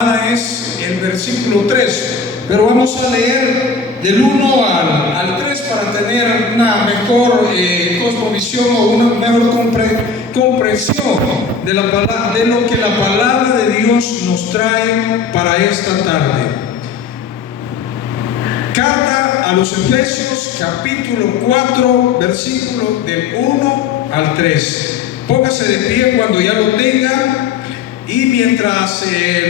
Es el versículo 3, pero vamos a leer del 1 al 3 para tener una mejor cosmovisión o una mejor comprensión de lo que la palabra de Dios nos trae para esta tarde. Carta a los Efesios, capítulo 4, versículo del 1 al 3. Póngase de pie cuando ya lo tenga. Y mientras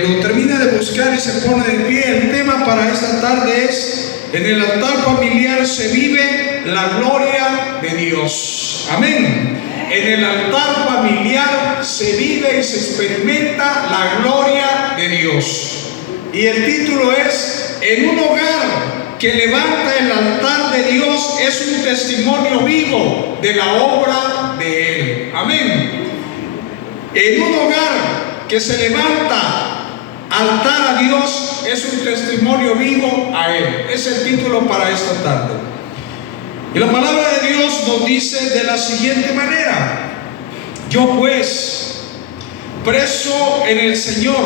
lo termina de buscar y se pone de pie, el tema para esta tarde es: en el altar familiar se vive la gloria de Dios. Amén. En el altar familiar se vive y se experimenta la gloria de Dios. Y el título es: en un hogar que levanta el altar de Dios es un testimonio vivo de la obra de Él. Amén. En un hogar que se levanta altar a Dios es un testimonio vivo a Él. Es el título para esta tarde. Y la palabra de Dios nos dice de la siguiente manera: yo pues, preso en el Señor,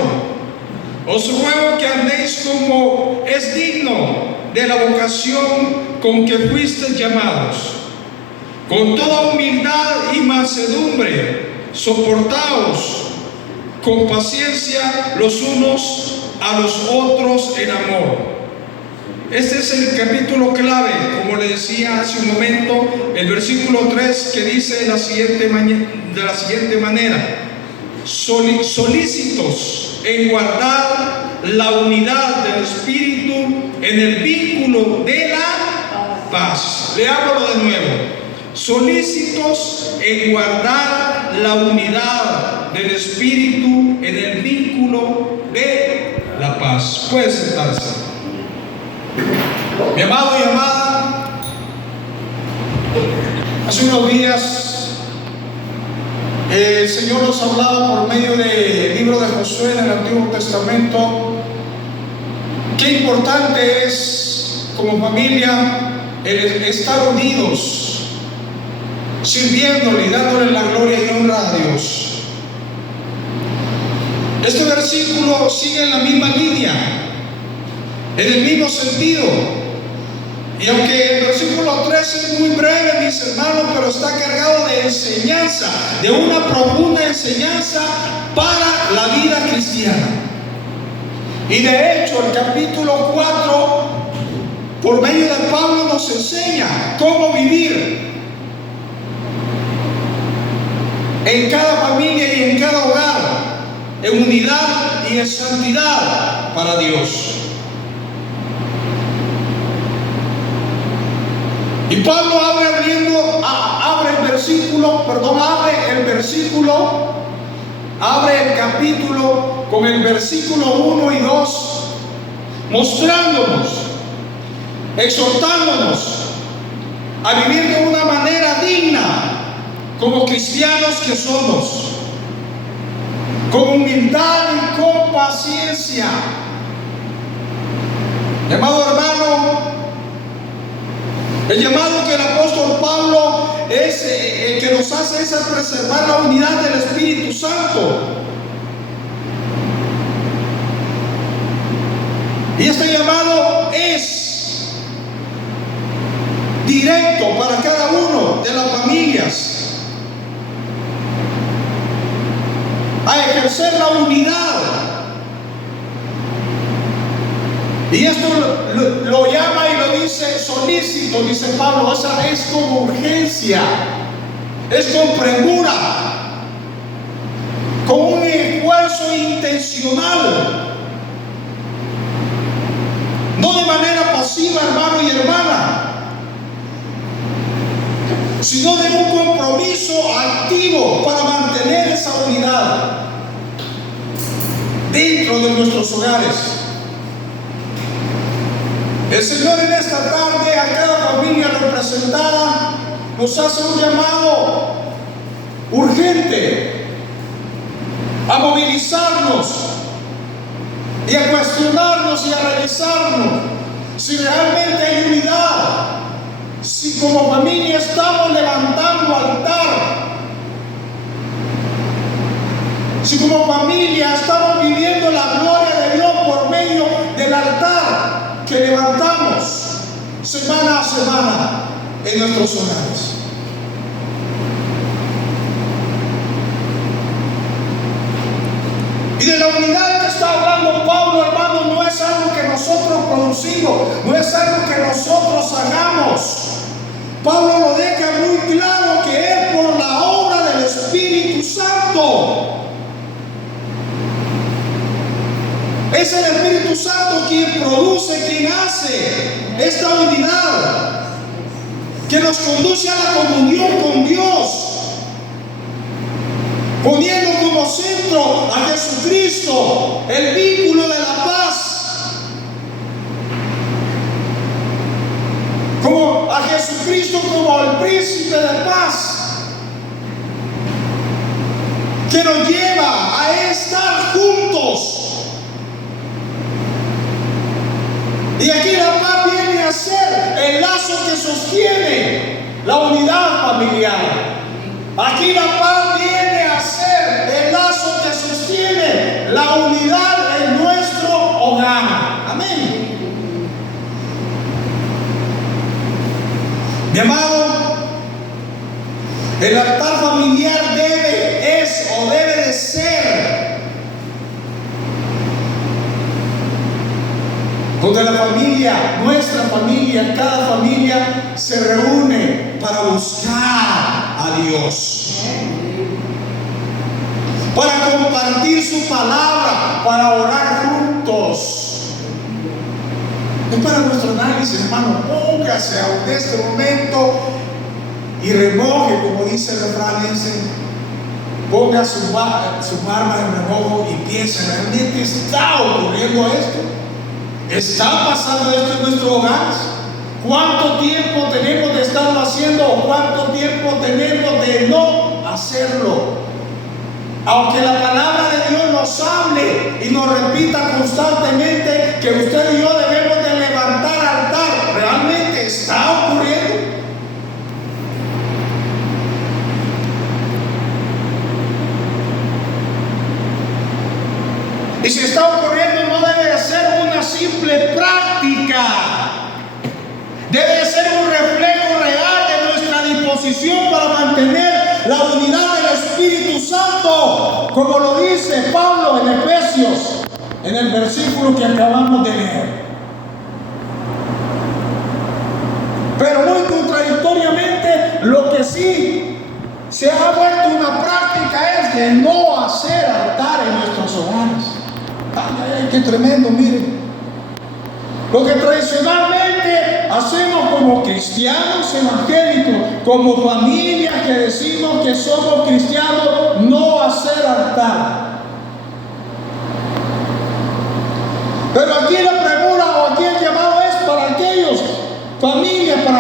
os ruego que andéis como es digno de la vocación con que fuisteis llamados, con toda humildad y mansedumbre, soportaos con paciencia los unos a los otros en amor. Este es el capítulo clave, como le decía hace un momento, el versículo 3, que dice de la siguiente manera: solícitos en guardar la unidad del Espíritu en el vínculo de la paz. Leámoslo de nuevo: solícitos en guardar la unidad del Espíritu en el vínculo de la paz. Puede sentarse. Mi amado y amada, hace unos días el Señor nos hablaba por medio del libro de Josué en el Antiguo Testamento qué importante es como familia el estar unidos, sirviéndole y dándole la gloria y honra a Dios. Este versículo sigue en la misma línea, en el mismo sentido. Y aunque el versículo 3 es muy breve, mis hermanos, pero está cargado de enseñanza, de una profunda enseñanza para la vida cristiana. Y de hecho, el capítulo 4, por medio de Pablo, nos enseña cómo vivir en cada familia y en cada hogar, en unidad y en santidad para Dios. Y Pablo abre el capítulo con el versículo 1 y 2, mostrándonos, exhortándonos a vivir de una manera digna como cristianos que somos, con humildad y con paciencia. Mi amado hermano, el llamado que el apóstol Pablo es el que nos hace es a preservar la unidad del Espíritu Santo. Y este llamado es directo para cada uno de las familias, a ejercer la unidad. Y esto lo llama y lo dice solícito, dice Pablo. Esa es con urgencia, es con premura, con un esfuerzo intencional, no de manera pasiva, hermano y hermana, sino de un compromiso activo para mantener esa unidad dentro de nuestros hogares. El Señor en esta tarde a cada familia representada nos hace un llamado urgente a movilizarnos y a cuestionarnos y a revisarnos si realmente hay unidad, si como familia estamos levantando altar, si como familia estamos viviendo la gloria de Dios levantamos semana a semana en nuestros hogares. Y de la unidad que está hablando Pablo, hermano, no es algo que nosotros producimos, no es algo que nosotros hagamos. Pablo lo deja muy claro que es por la obra del Espíritu Santo. Es el Espíritu Santo quien produce, quien hace esta unidad, que nos conduce a la comunión con Dios, poniendo como centro a Jesucristo, el vínculo de la paz, como a Jesucristo como el príncipe de paz, que nos lleva a estar juntos. Y aquí la paz viene a ser el lazo que sostiene la unidad familiar. Aquí la paz viene a ser el lazo que sostiene la unidad en nuestro hogar. Amén. Mi amado, el altar familiar debe de ser donde la familia, nuestra familia, cada familia se reúne para buscar a Dios, para compartir su palabra, para orar juntos. Es para nuestro análisis, hermano. Póngase en este momento y remoje, como dice el refrán ese. Ponga su barba en remojo y piense, ¿realmente está ocurriendo esto? ¿Está pasando esto en nuestros hogares? ¿Cuánto tiempo tenemos de estarlo haciendo o cuánto tiempo tenemos de no hacerlo? Aunque la palabra de Dios nos hable y nos repita constantemente que usted y yo debemos de levantar altar, ¿realmente está ocurriendo? Y si está ocurriendo, no debe de ser una simple práctica. Debe de ser un reflejo real de nuestra disposición para mantener la unidad del Espíritu Santo, como lo dice Pablo en Efesios, en el versículo que acabamos de leer. Pero muy contradictoriamente, lo que sí se ha vuelto una práctica es de no hacer altar en nuestros hogares. Ay, qué tremendo, miren. Lo que tradicionalmente hacemos como cristianos evangélicos, como familia que decimos que somos cristianos, no hacer altar. Pero aquí la premura o aquí el llamado es para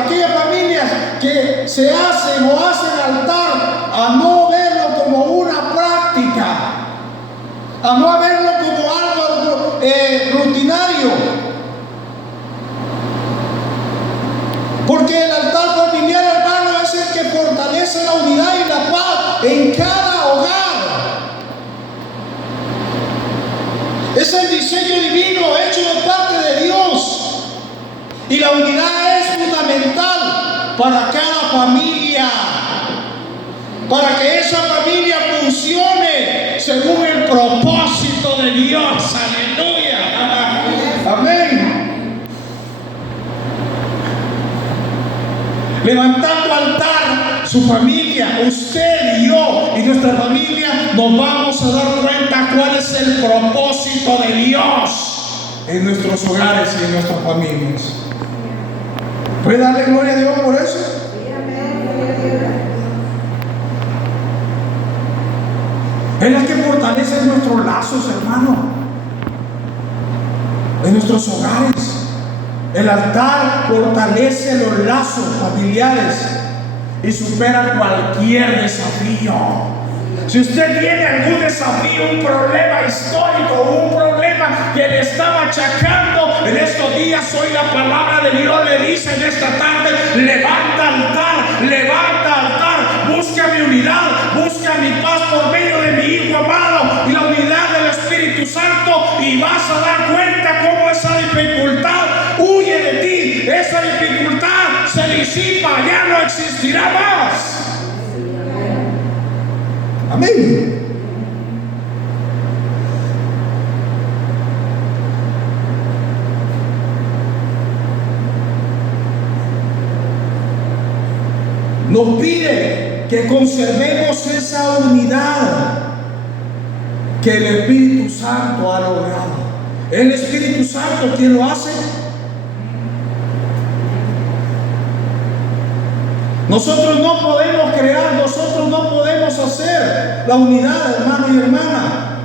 aquellas familias que se hacen o hacen altar, a no verlo como una práctica, a no verlo como algo rutinario. Porque el altar familiar, hermano, es el que fortalece la unidad y la paz en cada hogar. Es el diseño divino hecho de parte de Dios. Y la unidad es fundamental para cada familia, para que esa familia funcione según el propósito de Dios. Aleluya. Amén. Levantando altar, su familia, usted y yo y nuestra familia, nos vamos a dar cuenta cuál es el propósito de Dios en nuestros hogares y en nuestras familias. ¿Puede darle gloria a Dios por eso? Es la que fortalece nuestros lazos, hermano, en nuestros hogares. El altar fortalece los lazos familiares y supera cualquier desafío. Si usted tiene algún desafío, un problema histórico, un problema que le está machacando en estos días, hoy la palabra de Dios le dice en esta tarde: levanta altar, busca mi unidad, busca mi paz por medio de mi Hijo amado y la unidad del Espíritu Santo, y vas a dar cuenta cómo esa dificultad huye disipa, ya no existirá más. Amén. Nos pide que conservemos esa unidad que el Espíritu Santo ha logrado. El Espíritu Santo, ¿quién lo hace? Nosotros no podemos crear, nosotros no podemos hacer la unidad, hermano y hermana.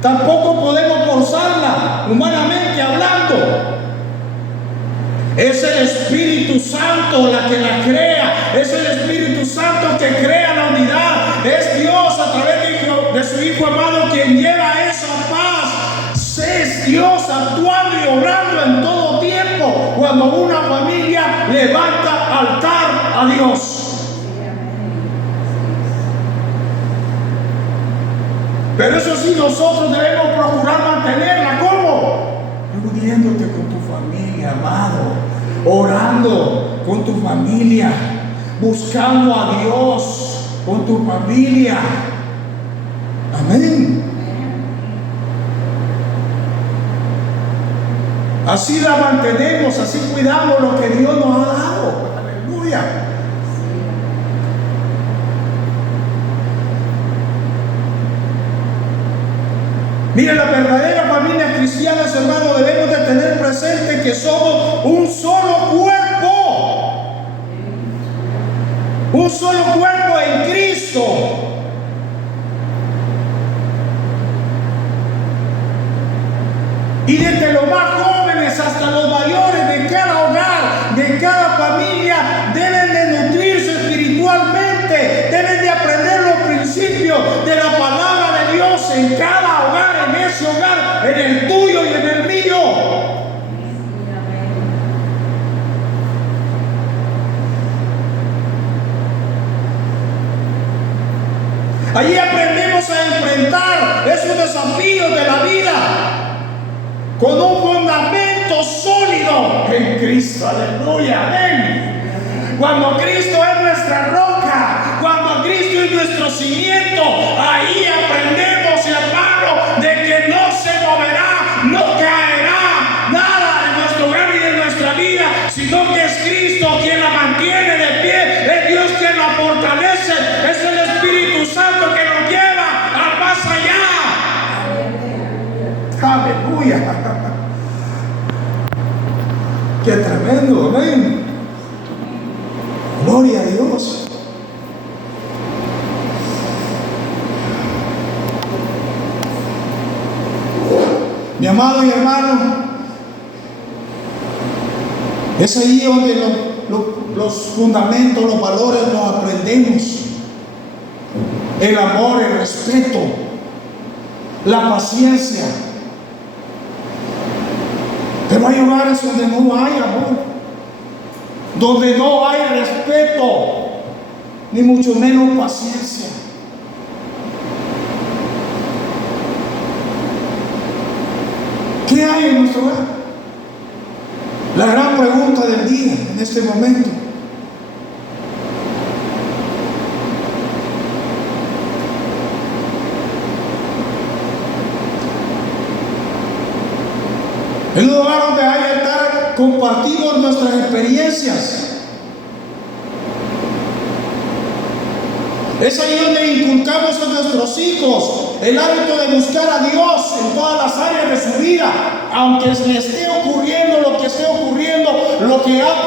Tampoco podemos forzarla, humanamente hablando. Es el Espíritu Santo la que la crea. Es el Espíritu Santo que crea la unidad. Es Dios a través de su Hijo amado quien lleva esa paz. Es Dios actuando y obrando en todo tiempo cuando una familia levanta altar a Dios. Pero eso sí, nosotros debemos procurar mantenerla. ¿Cómo? Reuniéndote con tu familia, amado, orando con tu familia, buscando a Dios con tu familia. Amén. Así la mantenemos, así cuidamos lo que Dios nos ha dado. Aleluya. Mire, la verdadera familia cristiana, hermanos, debemos de tener presente que somos un solo cuerpo. Un solo cuerpo en Cristo. Y desde los más jóvenes hasta los mayores de cada hogar, de cada familia, deben de nutrirse espiritualmente, deben de aprender los principios de la palabra de Dios en cada hogar, en ese hogar, en el tuyo y en el mío. Allí aprendemos a enfrentar esos desafíos de la vida con un fundamento sólido en Cristo. Aleluya, amén. Cuando Cristo es nuestra roca, cuando Cristo es nuestro cimiento, ahí aprendemos, hermano, de que no se moverá, no caerá nada en nuestro hogar y en nuestra vida, sino que es Cristo quien la mantiene de pie, es Dios quien la fortalece, es el Espíritu Santo que nos lleva al más allá. Aleluya. Qué tremendo, amén. Gloria a Dios. Mi amado y hermano, es ahí donde los fundamentos, los valores los aprendemos. El amor, el respeto, la paciencia. Pero hay hogares donde no hay amor, donde no hay respeto, ni mucho menos paciencia. ¿Qué hay en nuestro hogar? La gran pregunta del día en este momento. En un lugar donde hay altar, compartimos nuestras experiencias. Es ahí donde inculcamos a nuestros hijos el hábito de buscar a Dios en todas las áreas de su vida, aunque le esté ocurriendo lo que esté ocurriendo, lo que ha